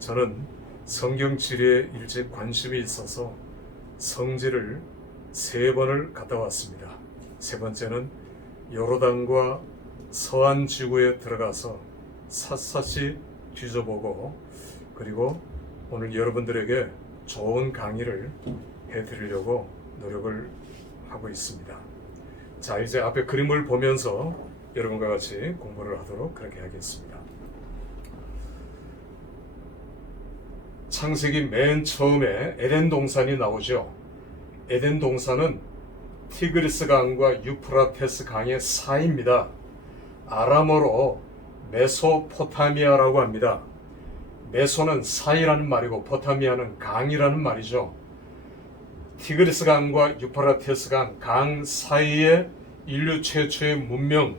저는 성경 지리에 일찍 관심이 있어서 성지를 3번을 갔다 왔습니다. 3번째는 요르단과 서안 지구에 들어가서 샅샅이 뒤져보고, 그리고 오늘 여러분들에게 좋은 강의를 해드리려고 노력을 하고 있습니다. 자, 이제 앞에 그림을 보면서 여러분과 같이 공부를 하도록 그렇게 하겠습니다. 창세기 맨 처음에 에덴 동산이 나오죠. 에덴 동산은 티그리스 강과 유프라테스 강의 사이입니다. 아람어로 메소포타미아라고 합니다. 메소는 사이라는 말이고 포타미아는 강이라는 말이죠. 티그리스 강과 유프라테스 강 사이에 인류 최초의 문명,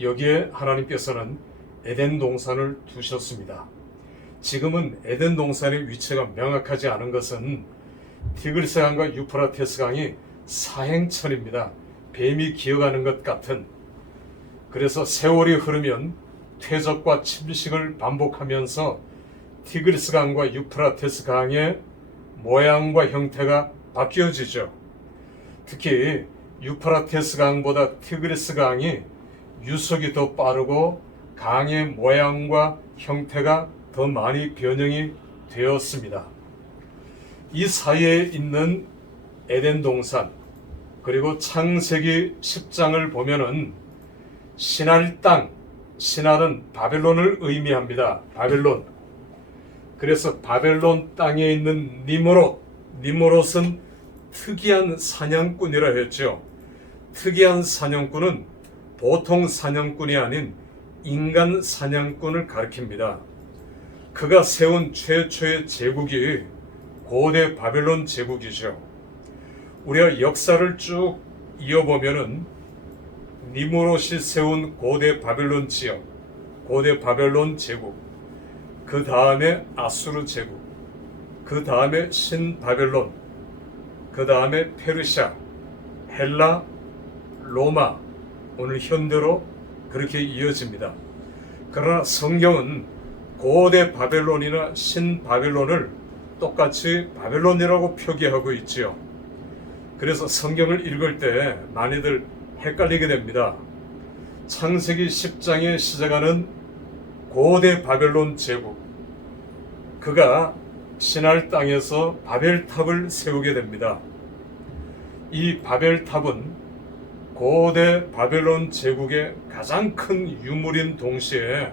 여기에 하나님께서는 에덴 동산을 두셨습니다. 지금은 에덴 동산의 위치가 명확하지 않은 것은 티그리스 강과 유프라테스 강이 사행천입니다. 뱀이 기어가는 것 같은. 그래서 세월이 흐르면 퇴적과 침식을 반복하면서 티그리스 강과 유프라테스 강의 모양과 형태가 바뀌어지죠. 특히 유프라테스 강보다 티그리스 강이 유속이 더 빠르고 강의 모양과 형태가 더 많이 변형이 되었습니다. 이 사이에 있는 에덴 동산, 그리고 창세기 10장을 보면은 신할 땅, 신할은 바벨론을 의미합니다. 바벨론. 그래서 바벨론 땅에 있는 니므롯은 특이한 사냥꾼이라 했죠. 특이한 사냥꾼은 보통 사냥꾼이 아닌 인간 사냥꾼을 가리킵니다. 그가 세운 최초의 제국이 고대 바벨론 제국이죠. 우리가 역사를 쭉 이어보면은 니므롯이 세운 고대 바벨론 지역, 고대 바벨론 제국, 그 다음에 아수르 제국, 그 다음에 신바벨론, 그 다음에 페르시아, 헬라, 로마, 오늘 현대로 그렇게 이어집니다. 그러나 성경은 고대 바벨론이나 신바벨론을 똑같이 바벨론이라고 표기하고 있지요. 그래서 성경을 읽을 때 많이들 헷갈리게 됩니다. 창세기 10장에 시작하는 고대 바벨론 제국, 그가 신할 땅에서 바벨탑을 세우게 됩니다. 이 바벨탑은 고대 바벨론 제국의 가장 큰 유물인 동시에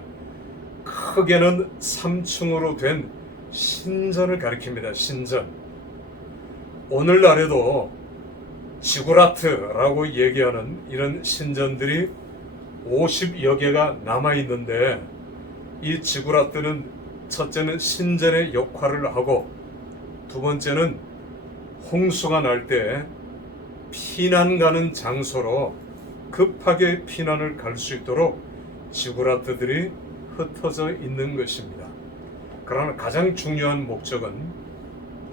크게는 3층으로 된 신전을 가리킵니다. 신전. 오늘날에도 지구라트라고 얘기하는 이런 신전들이 50여 개가 남아있는데, 이 지구라트는 첫째는 신전의 역할을 하고, 두 번째는 홍수가 날 때 피난 가는 장소로 급하게 피난을 갈 수 있도록 지구라트들이 흩어져 있는 것입니다. 그러나 가장 중요한 목적은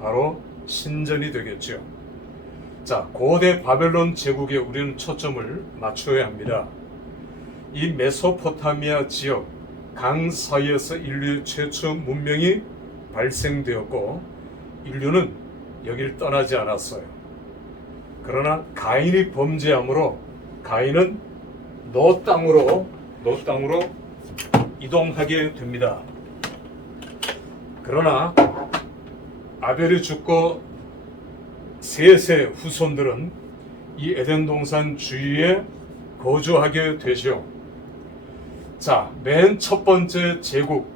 바로 신전이 되겠죠. 자, 고대 바벨론 제국에 우리는 초점을 맞춰야 합니다. 이 메소포타미아 지역 강 사이에서 인류의 최초 문명이 발생되었고, 인류는 여길 떠나지 않았어요. 그러나 가인이 범죄함으로 가인은 노 땅으로 이동하게 됩니다. 그러나 아벨이 죽고 셋의 후손들은 이 에덴 동산 주위에 거주하게 되죠. 자, 맨 첫 번째 제국,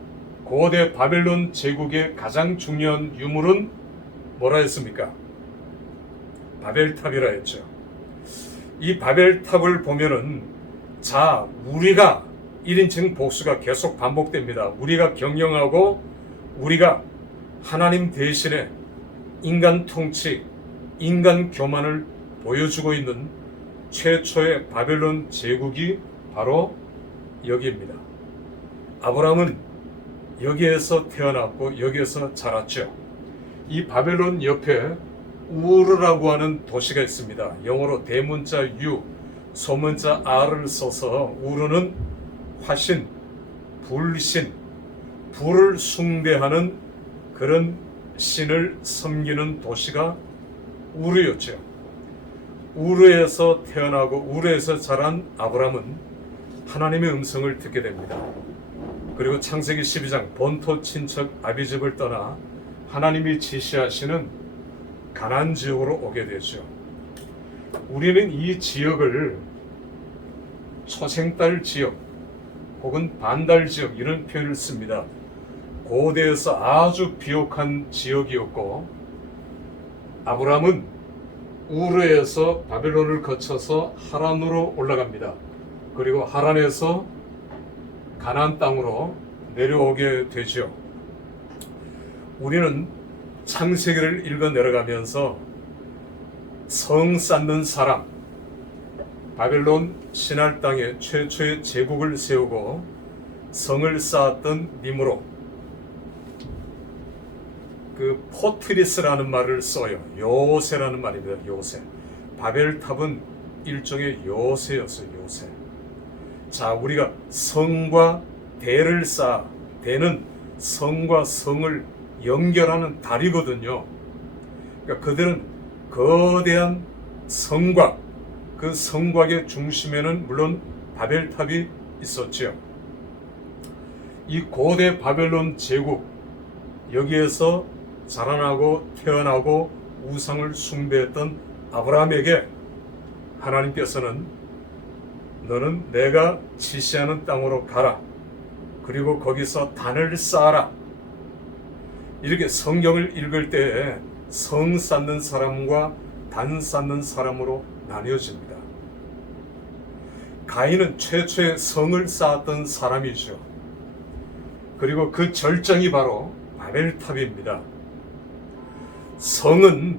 고대 바벨론 제국의 가장 중요한 유물은 뭐라 했습니까? 바벨탑이라 했죠. 이 바벨탑을 보면은, 자, 우리가 1인칭 복수가 계속 반복됩니다. 우리가 경영하고 우리가 하나님 대신에 인간 통치, 인간 교만을 보여주고 있는 최초의 바벨론 제국이 바로 여기입니다. 아브라함은 여기에서 태어났고 여기에서 자랐죠. 이 바벨론 옆에 우르라고 하는 도시가 있습니다. 영어로 대문자 U, 소문자 R을 써서 우르는 화신, 불신, 불을 숭배하는 그런 신을 섬기는 도시가 우르였죠. 우르에서 태어나고 우르에서 자란 아브람은 하나님의 음성을 듣게 됩니다. 그리고 창세기 12장 본토 친척 아비집을 떠나 하나님이 지시하시는 가나안 지역으로 오게 되죠. 우리는 이 지역을 초생달 지역 혹은 반달 지역 이런 표현을 씁니다. 고대에서 아주 비옥한 지역이었고 아브람은 우르에서 바벨론을 거쳐서 하란으로 올라갑니다. 그리고 하란에서 가나안 땅으로 내려오게 되죠. 우리는 창세기를 읽어 내려가면서 성 쌓는 사람, 바벨론 신할 땅에 최초의 제국을 세우고 성을 쌓았던 니므로, 그 포트리스라는 말을 써요. 요새라는 말입니다. 요새. 바벨탑은 일종의 요새였어요. 요새. 자, 우리가 성과 대를 쌓아, 대는 성과 성을 연결하는 다리거든요. 그러니까 그들은 거대한 성곽, 그 성곽의 중심에는 물론 바벨탑이 있었지요. 이 고대 바벨론 제국, 여기에서 자라나고 태어나고 우상을 숭배했던 아브라함에게 하나님께서는 너는 내가 지시하는 땅으로 가라. 그리고 거기서 단을 쌓아라. 이렇게 성경을 읽을 때에 성 쌓는 사람과 단 쌓는 사람으로 나뉘어집니다. 가인은 최초의 성을 쌓았던 사람이죠. 그리고 그 절정이 바로 바벨탑입니다. 성은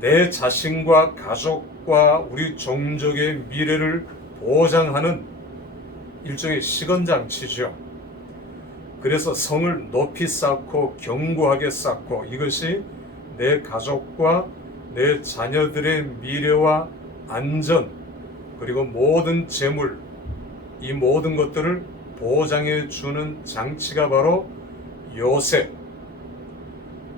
내 자신과 가족과 우리 종족의 미래를 보장하는 일종의 시건장치죠. 그래서 성을 높이 쌓고 견고하게 쌓고 이것이 내 가족과 내 자녀들의 미래와 안전 그리고 모든 재물 이 모든 것들을 보장해 주는 장치가 바로 요새.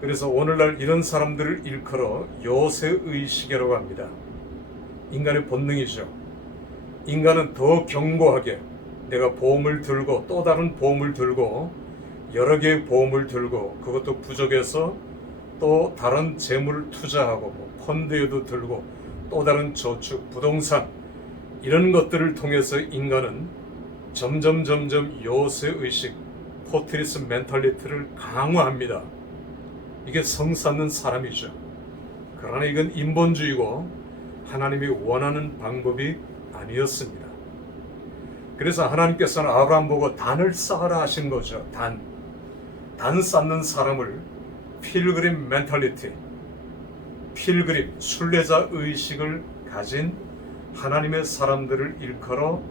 그래서 오늘날 이런 사람들을 일컬어 요새의식이라고 합니다. 인간의 본능이죠. 인간은 더 견고하게 내가 보험을 들고 또 다른 보험을 들고 여러 개의 보험을 들고 그것도 부족해서 또 다른 재물을 투자하고 펀드에도 들고 또 다른 저축, 부동산 이런 것들을 통해서 인간은 점점 요새의식, 포트리스 멘탈리티를 강화합니다. 이게 성 쌓는 사람이죠. 그러나 이건 인본주의고 하나님이 원하는 방법이 아니었습니다. 그래서 하나님께서는 아브라함 보고 단을 쌓아라 하신 거죠. 단 쌓는 사람을 필그림 멘탈리티, 필그림, 순례자 의식을 가진 하나님의 사람들을 일컬어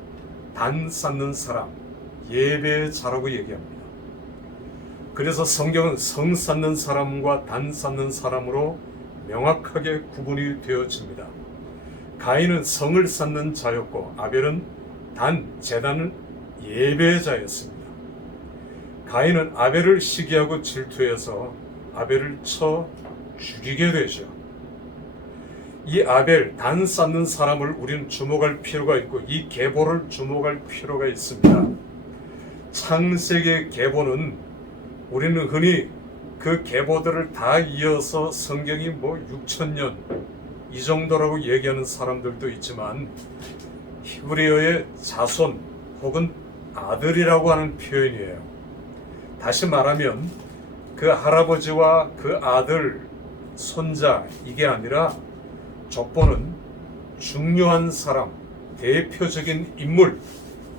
단 쌓는 사람, 예배자라고 얘기합니다. 그래서 성경은 성 쌓는 사람과 단 쌓는 사람으로 명확하게 구분이 되어집니다. 가인은 성을 쌓는 자였고 아벨은 제단은 예배자였습니다. 가인은 아벨을 시기하고 질투해서 아벨을 쳐 죽이게 되죠. 이 아벨 단 쌓는 사람을 우리는 주목할 필요가 있고 이 계보를 주목할 필요가 있습니다. 창세기의 계보는 우리는 흔히 그 계보들을 다 이어서 성경이 6,000년 이 정도라고 얘기하는 사람들도 있지만 히브리어의 자손 혹은 아들이라고 하는 표현이에요. 다시 말하면 그 할아버지와 그 아들, 손자 이게 아니라 족보는 중요한 사람, 대표적인 인물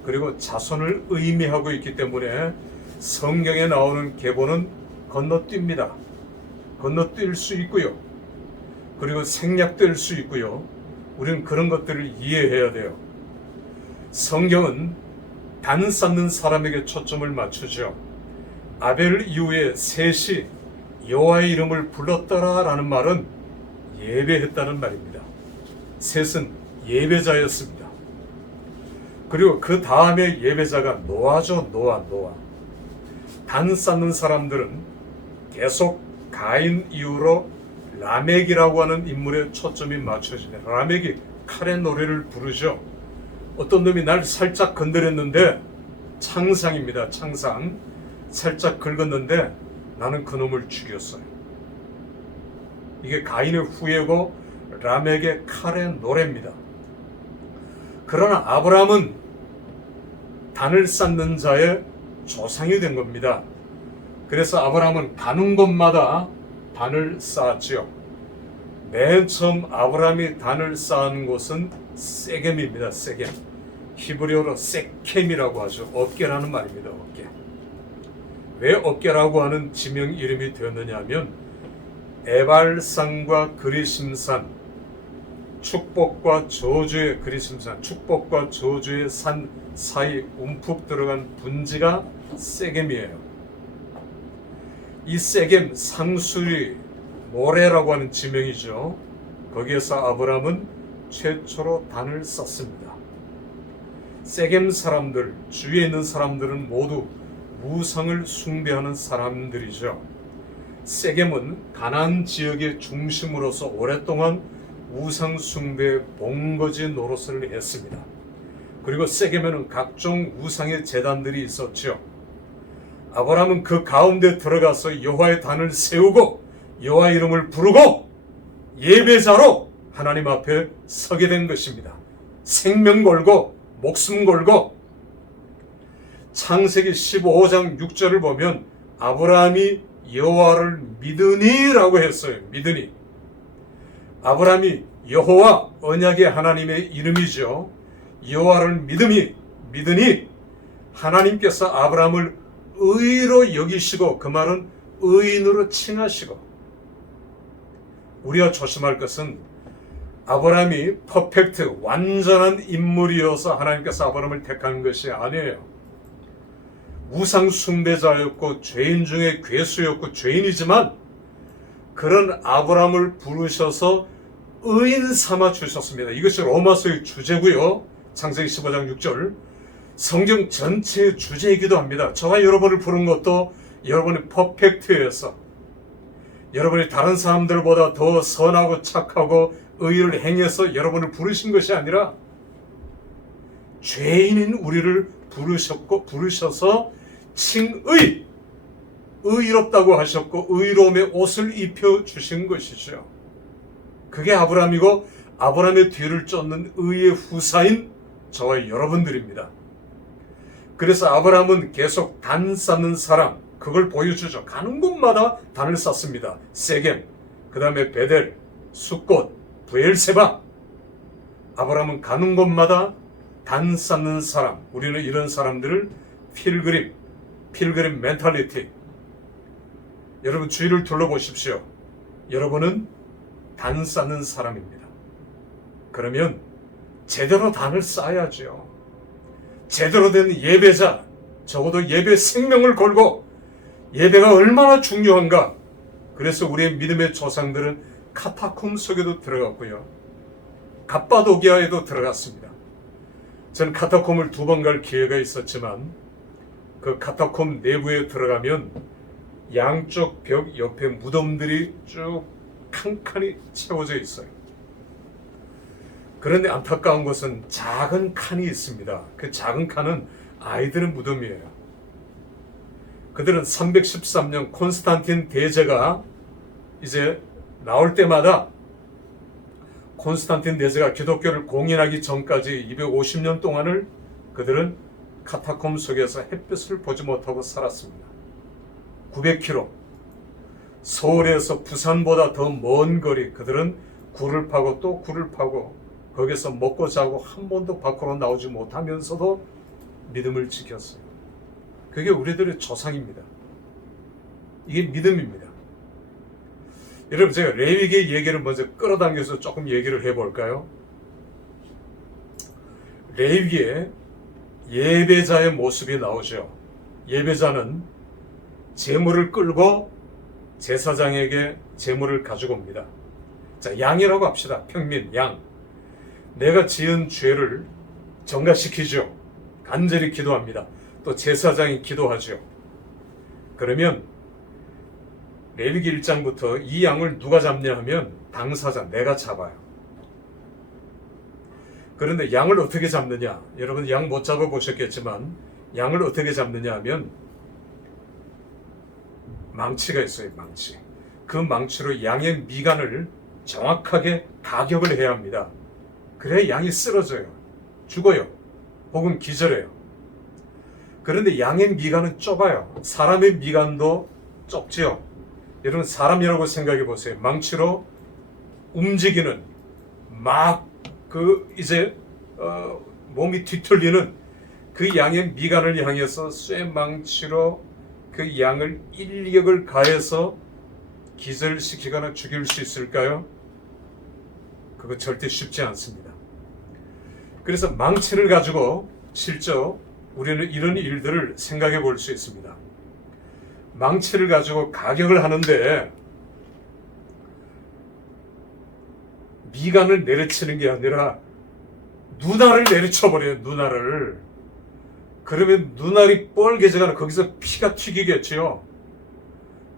그리고 자손을 의미하고 있기 때문에 성경에 나오는 계보는 건너뜁니다. 건너뛸 수 있고요. 그리고 생략될 수 있고요. 우리는 그런 것들을 이해해야 돼요. 성경은 단 쌓는 사람에게 초점을 맞추죠. 아벨 이후에 셋이 여호와의 이름을 불렀더라라는 말은 예배했다는 말입니다. 셋은 예배자였습니다. 그리고 그 다음에 예배자가 노아죠. 노아. 단 쌓는 사람들은 계속 가인 이후로 라멕이라고 하는 인물에 초점이 맞춰집니다. 라멕이 칼의 노래를 부르죠. 어떤 놈이 날 살짝 건드렸는데, 창상입니다. 창상. 살짝 긁었는데 나는 그 놈을 죽였어요. 이게 가인의 후예고 라멕의 칼의 노래입니다. 그러나 아브라함은 단을 쌓는 자의 조상이 된 겁니다. 그래서 아브라함은 가는 곳마다 단을 쌓았지요. 맨 처음 아브라함이 단을 쌓은 곳은 세겜입니다. 세겜. 히브리어로 세켐이라고 하죠. 어깨라는 말입니다. 어깨. 왜 어깨라고 하는 지명 이름이 되었느냐 하면 에발산과 그리심산, 축복과 저주의 그리심산, 축복과 저주의 산 사이 움푹 들어간 분지가 세겜이에요. 이 세겜 상수리 모래라고 하는 지명이죠. 거기에서 아브라함은 최초로 단을 쌓습니다. 세겜 사람들, 주위에 있는 사람들은 모두 우상을 숭배하는 사람들이죠. 세겜은 가나안 지역의 중심으로서 오랫동안 우상 숭배 본거지 노릇을 했습니다. 그리고 세겜에는 각종 우상의 제단들이 있었죠. 아브라함은 그 가운데 들어가서 여호와의 단을 세우고 여호와 이름을 부르고 예배자로 하나님 앞에 서게 된 것입니다. 생명 걸고 목숨 걸고. 창세기 15장 6절을 보면 아브라함이 여호와를 믿으니라고 했어요. 믿으니. 아브라함이 여호와 언약의 하나님의 이름이죠. 여호와를 믿으니 하나님께서 아브라함을 의로 여기시고, 그 말은 의인으로 칭하시고. 우리가 조심할 것은 아브라함이 퍼펙트 완전한 인물이어서 하나님께서 아브라함을 택한 것이 아니에요. 우상 숭배자였고 죄인 중에 괴수였고 죄인이지만 그런 아브라함을 부르셔서 의인 삼아 주셨습니다. 이것이 로마서의 주제고요. 창세기 15장 6절. 성경 전체의 주제이기도 합니다. 저와 여러분을 부른 것도 여러분이 퍼펙트해서, 여러분이 다른 사람들보다 더 선하고 착하고 의를 행해서 여러분을 부르신 것이 아니라 죄인인 우리를 부르셔서 의롭다고 하셨고 의로움의 옷을 입혀주신 것이죠. 그게 아브라함이고 아브라함의 뒤를 쫓는 의의 후사인 저와 여러분들입니다. 그래서 아브라함은 계속 단 쌓는 사람, 그걸 보여주죠. 가는 곳마다 단을 쌓습니다. 세겜, 그 다음에 베델, 숫꽃, 브엘세바. 아브라함은 가는 곳마다 단 쌓는 사람. 우리는 이런 사람들을 필그림 멘탈리티. 여러분 주위를 둘러보십시오. 여러분은 단 쌓는 사람입니다. 그러면 제대로 단을 쌓아야죠. 제대로 된 예배자, 적어도 예배 생명을 걸고, 예배가 얼마나 중요한가. 그래서 우리의 믿음의 조상들은 카타콤 속에도 들어갔고요, 갑바도기아에도 들어갔습니다. 저는 카타콤을 2번 갈 기회가 있었지만 그 카타콤 내부에 들어가면 양쪽 벽 옆에 무덤들이 쭉 칸칸이 채워져 있어요. 그런데 안타까운 것은 작은 칸이 있습니다. 그 작은 칸은 아이들의 무덤이에요. 그들은 313년 콘스탄틴 대제가 이제 나올 때마다, 콘스탄틴 대제가 기독교를 공인하기 전까지 250년 동안을 그들은 카타콤 속에서 햇볕을 보지 못하고 살았습니다. 900km, 서울에서 부산보다 더 먼 거리, 그들은 굴을 파고 또 굴을 파고 거기서 먹고 자고 한 번도 밖으로 나오지 못하면서도 믿음을 지켰어요. 그게 우리들의 조상입니다. 이게 믿음입니다. 여러분, 제가 레위기 얘기를 먼저 끌어당겨서 조금 얘기를 해볼까요? 레위기에 예배자의 모습이 나오죠. 예배자는 제물을 끌고 제사장에게 제물을 가지고 옵니다. 자, 양이라고 합시다. 평민, 양. 내가 지은 죄를 전가시키죠. 간절히 기도합니다. 또 제사장이 기도하죠. 그러면 레위기 1장부터 이 양을 누가 잡냐 하면 당사자, 내가 잡아요. 그런데 양을 어떻게 잡느냐? 여러분 양 못 잡아 보셨겠지만 양을 어떻게 잡느냐 하면 망치가 있어요. 망치. 그 망치로 양의 미간을 정확하게 가격을 해야 합니다. 그래야 양이 쓰러져요. 죽어요. 혹은 기절해요. 그런데 양의 미간은 좁아요. 사람의 미간도 좁지요. 여러분 사람이라고 생각해 보세요. 망치로 움직이는 막 몸이 뒤틀리는 그 양의 미간을 향해서 쇠망치로 그 양을 인력을 가해서 기절시키거나 죽일 수 있을까요? 그거 절대 쉽지 않습니다. 그래서 망치를 가지고 실제 우리는 이런 일들을 생각해 볼 수 있습니다. 망치를 가지고 가격을 하는데 미간을 내리치는 게 아니라 눈알을 내리쳐버려요. 눈알을. 그러면 눈알이 뻘개져가는 거기서 피가 튀기겠죠.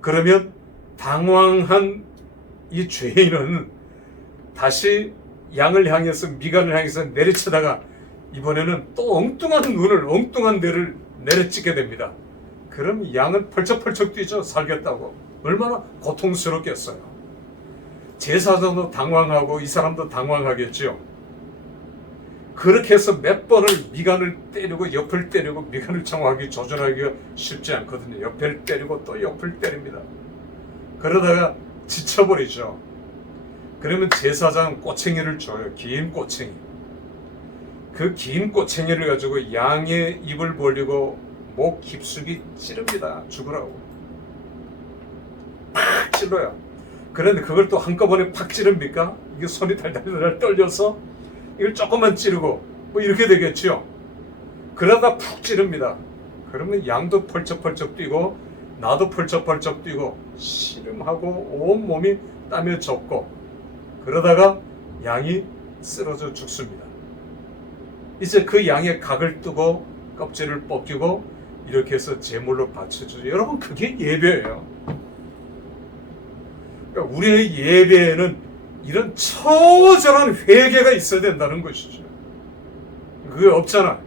그러면 당황한 이 죄인은 다시 양을 향해서 미간을 향해서 내리치다가 이번에는 또 엉뚱한 데를 내려찍게 됩니다. 그럼 양은 펄쩍펄쩍 뛰죠. 살겠다고. 얼마나 고통스럽겠어요. 제사장도 당황하고 이 사람도 당황하겠죠. 그렇게 해서 몇 번을 미간을 때리고 옆을 때리고 미간을 정확하게 조절하기가 쉽지 않거든요. 옆을 때리고 또 옆을 때립니다. 그러다가 지쳐버리죠. 그러면 제사장 꼬챙이를 줘요. 긴 꼬챙이. 그 긴 꼬챙이를 가지고 양의 입을 벌리고 목 깊숙이 찌릅니다. 죽으라고. 팍 찔러요. 그런데 그걸 또 한꺼번에 팍 찌릅니까? 이게 손이 달달달 떨려서 이걸 조금만 찌르고 뭐 이렇게 되겠죠. 그러다 푹 찌릅니다. 그러면 양도 펄쩍펄쩍 뛰고 나도 펄쩍펄쩍 뛰고 시름하고 온몸이 땀에 젖고 그러다가 양이 쓰러져 죽습니다. 이제 그 양의 각을 뜨고 껍질을 벗기고 이렇게 해서 제물로 바쳐주죠. 여러분 그게 예배예요. 그러니까 우리의 예배에는 이런 처절한 회개가 있어야 된다는 것이죠. 그게 없잖아.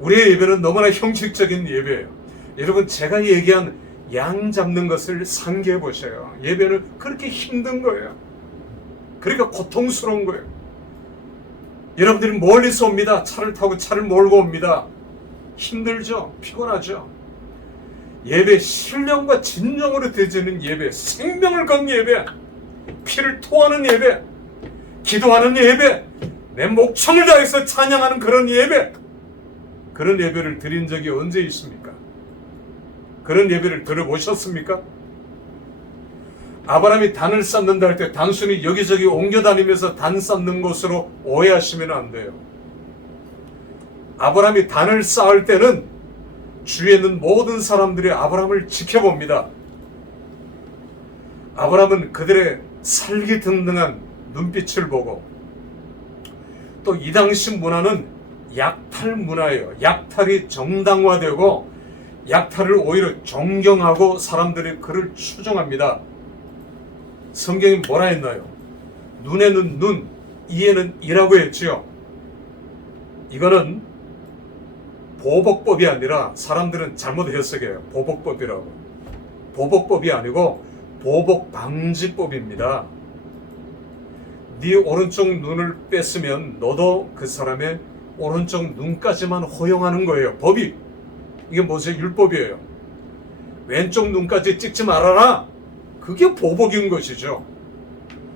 우리의 예배는 너무나 형식적인 예배예요. 여러분 제가 얘기한 양 잡는 것을 상기해 보셔요. 예배는 그렇게 힘든 거예요. 그러니까 고통스러운 거예요. 여러분들이 멀리서 옵니다. 차를 타고 차를 몰고 옵니다. 힘들죠. 피곤하죠. 예배 신령과 진정으로 드리는 예배, 생명을 건 예배, 피를 토하는 예배, 기도하는 예배, 내 목청을 다해서 찬양하는 그런 예배, 그런 예배를 드린 적이 언제 있습니까? 그런 예배를 들어보셨습니까? 아브라함이 단을 쌓는다 할 때 단순히 여기저기 옮겨 다니면서 단 쌓는 것으로 오해하시면 안 돼요. 아브라함이 단을 쌓을 때는 주위에 있는 모든 사람들이 아브라함을 지켜봅니다. 아브라함은 그들의 살기등등한 눈빛을 보고 또 이 당시 문화는 약탈 문화예요. 약탈이 정당화되고 약탈을 오히려 존경하고 사람들이 그를 추종합니다. 성경이 뭐라 했나요? 눈에는 눈, 이에는 이라고 했지요. 이거는 보복법이 아니라 사람들은 잘못 해석해요. 보복법이라고. 보복법이 아니고 보복방지법입니다. 네 오른쪽 눈을 뺐으면 너도 그 사람의 오른쪽 눈까지만 허용하는 거예요. 법이. 이게 뭐죠? 율법이에요. 왼쪽 눈까지 찍지 말아라. 그게 보복인 것이죠.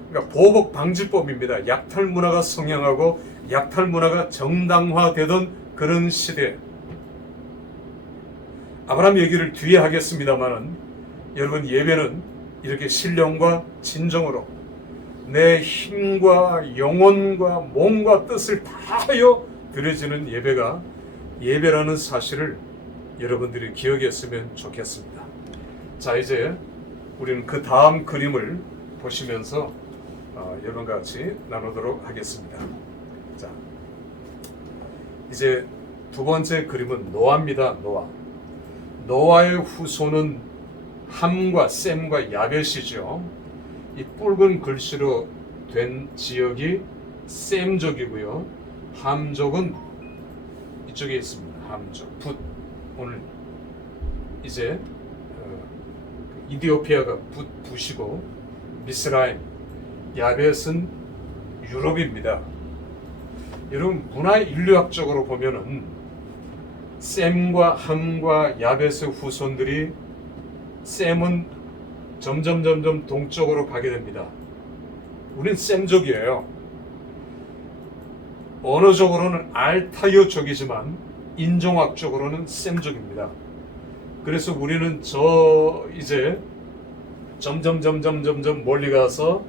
그러니까 보복방지법입니다. 약탈 문화가 성행하고 약탈 문화가 정당화되던 그런 시대. 아브라함 얘기를 뒤에 하겠습니다만은 여러분 예배는 이렇게 신령과 진정으로 내 힘과 영혼과 몸과 뜻을 다하여 드려지는 예배가 예배라는 사실을 여러분들이 기억했으면 좋겠습니다. 자, 이제 우리는 그 다음 그림을 보시면서 여러분과 같이 나누도록 하겠습니다. 자, 이제 두 번째 그림은 노아입니다. 노아의 후손은 함과 셈과 야벳이죠. 이 붉은 글씨로 된 지역이 셈족이고요. 함족은 이쪽에 있습니다. 함족, 붓. 오늘 이제 이디오피아가 붓이고 미스라임, 야벳은 유럽입니다. 여러분 문화 인류학적으로 보면은 셈과 함과 야벳의 후손들이 셈은 점점 동쪽으로 가게 됩니다. 우린 셈족이에요. 언어적으로는 알타이어족이지만 인종학적으로는 셈족입니다. 그래서 우리는 이제 점점 멀리 가서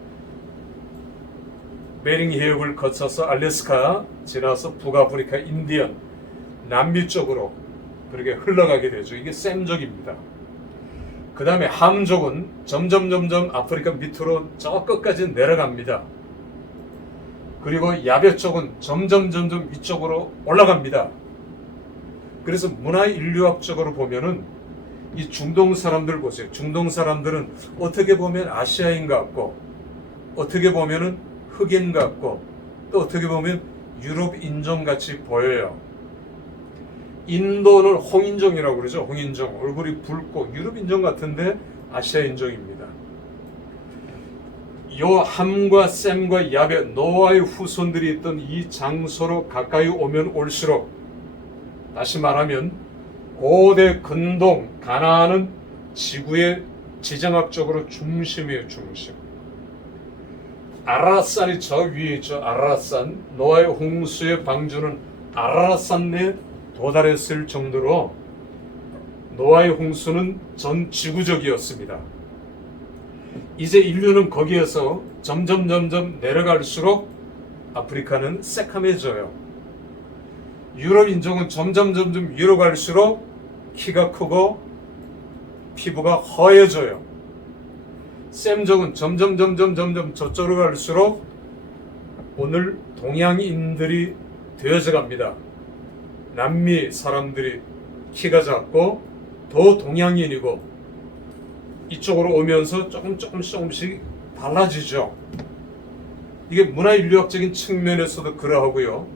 베링 해역을 거쳐서 알래스카 지나서 북아프리카, 인디언, 남미 쪽으로 그렇게 흘러가게 되죠. 이게 셈족입니다. 그 다음에 함족은 점점 아프리카 밑으로 저 끝까지 내려갑니다. 그리고 야벳 쪽은 점점 위쪽으로 올라갑니다. 그래서 문화 인류학적으로 보면은 이 중동 사람들 보세요. 중동 사람들은 어떻게 보면 아시아인 같고, 어떻게 보면은 흑인 같고, 또 어떻게 보면 유럽 인종 같이 보여요. 인도는 홍인종이라고 그러죠. 홍인종. 얼굴이 붉고 유럽 인종 같은데 아시아 인종입니다. 요 함과 셈과 야벳, 노아의 후손들이 있던 이 장소로 가까이 오면 올수록, 다시 말하면 고대 근동 가나안은 지구의 지정학적으로 중심이에요. 중심. 아라라산이 저 위에 있죠. 아라라산. 노아의 홍수의 방주는 아라라산 내에 도달했을 정도로 노아의 홍수는 전 지구적이었습니다. 이제 인류는 거기에서 점점 내려갈수록 아프리카는 새카매져요. 유럽 인종은 점점 위로 갈수록 키가 크고 피부가 허해져요. 셈족은 점점 저쪽으로 갈수록 오늘 동양인들이 되어져 갑니다. 남미 사람들이 키가 작고 더 동양인이고 이쪽으로 오면서 조금씩 달라지죠. 이게 문화인류학적인 측면에서도 그러하고요.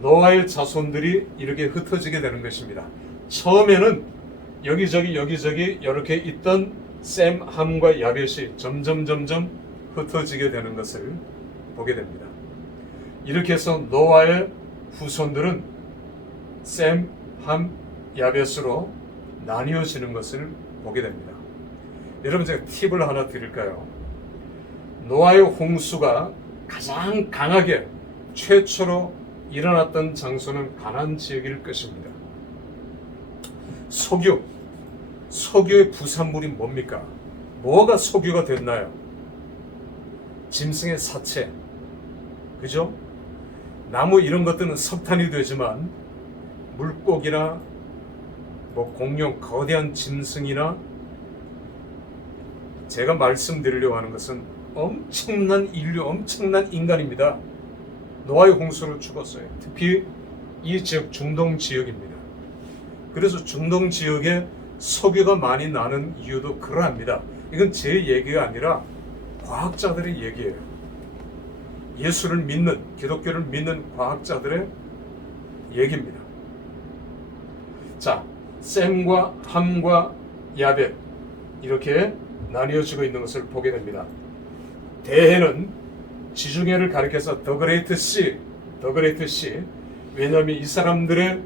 노아의 자손들이 이렇게 흩어지게 되는 것입니다. 처음에는 여기저기 이렇게 있던 셈, 함과 야벳이 점점 흩어지게 되는 것을 보게 됩니다. 이렇게 해서 노아의 후손들은 셈, 함, 야벳으로 나뉘어지는 것을 보게 됩니다. 여러분 제가 팁을 하나 드릴까요? 노아의 홍수가 가장 강하게 최초로 일어났던 장소는 가나안 지역일 것입니다. 석유의 부산물이 뭡니까? 뭐가 석유가 됐나요? 짐승의 사체, 그죠? 나무 이런 것들은 석탄이 되지만 물고기나 공룡, 거대한 짐승이나 제가 말씀드리려고 하는 것은 엄청난 인류, 엄청난 인간입니다. 노아의 홍수로 죽었어요. 특히 이 지역 중동 지역입니다. 그래서 중동 지역에 석유가 많이 나는 이유도 그러합니다. 이건 제 얘기가 아니라 과학자들의 얘기예요. 예수를 믿는, 기독교를 믿는 과학자들의 얘기입니다. 자, 셈과 함과 야벳 이렇게 나뉘어지고 있는 것을 보게 됩니다. 대해는 지중해를 가리켜서 더 그레이트 씨. 왜냐하면 이 사람들의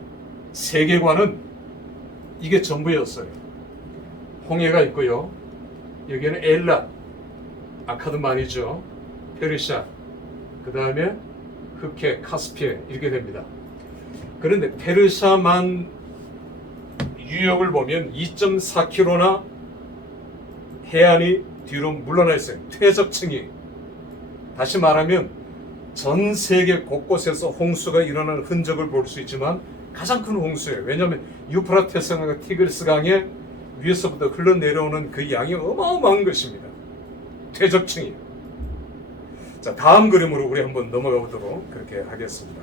세계관은 이게 전부였어요. 홍해가 있고요. 여기는 엘라, 아카드만이죠. 페르시아, 그 다음에 흑해, 카스피해 이렇게 됩니다. 그런데 페르시아만 유역을 보면 2.4km나 해안이 뒤로 물러나 있어요. 퇴적층이. 다시 말하면 전 세계 곳곳에서 홍수가 일어나는 흔적을 볼 수 있지만 가장 큰 홍수예요. 왜냐하면 유프라테스강과 티그리스 강에 위에서부터 흘러내려오는 그 양이 어마어마한 것입니다. 퇴적층이에요. 자, 다음 그림으로 우리 한번 넘어가 보도록 그렇게 하겠습니다.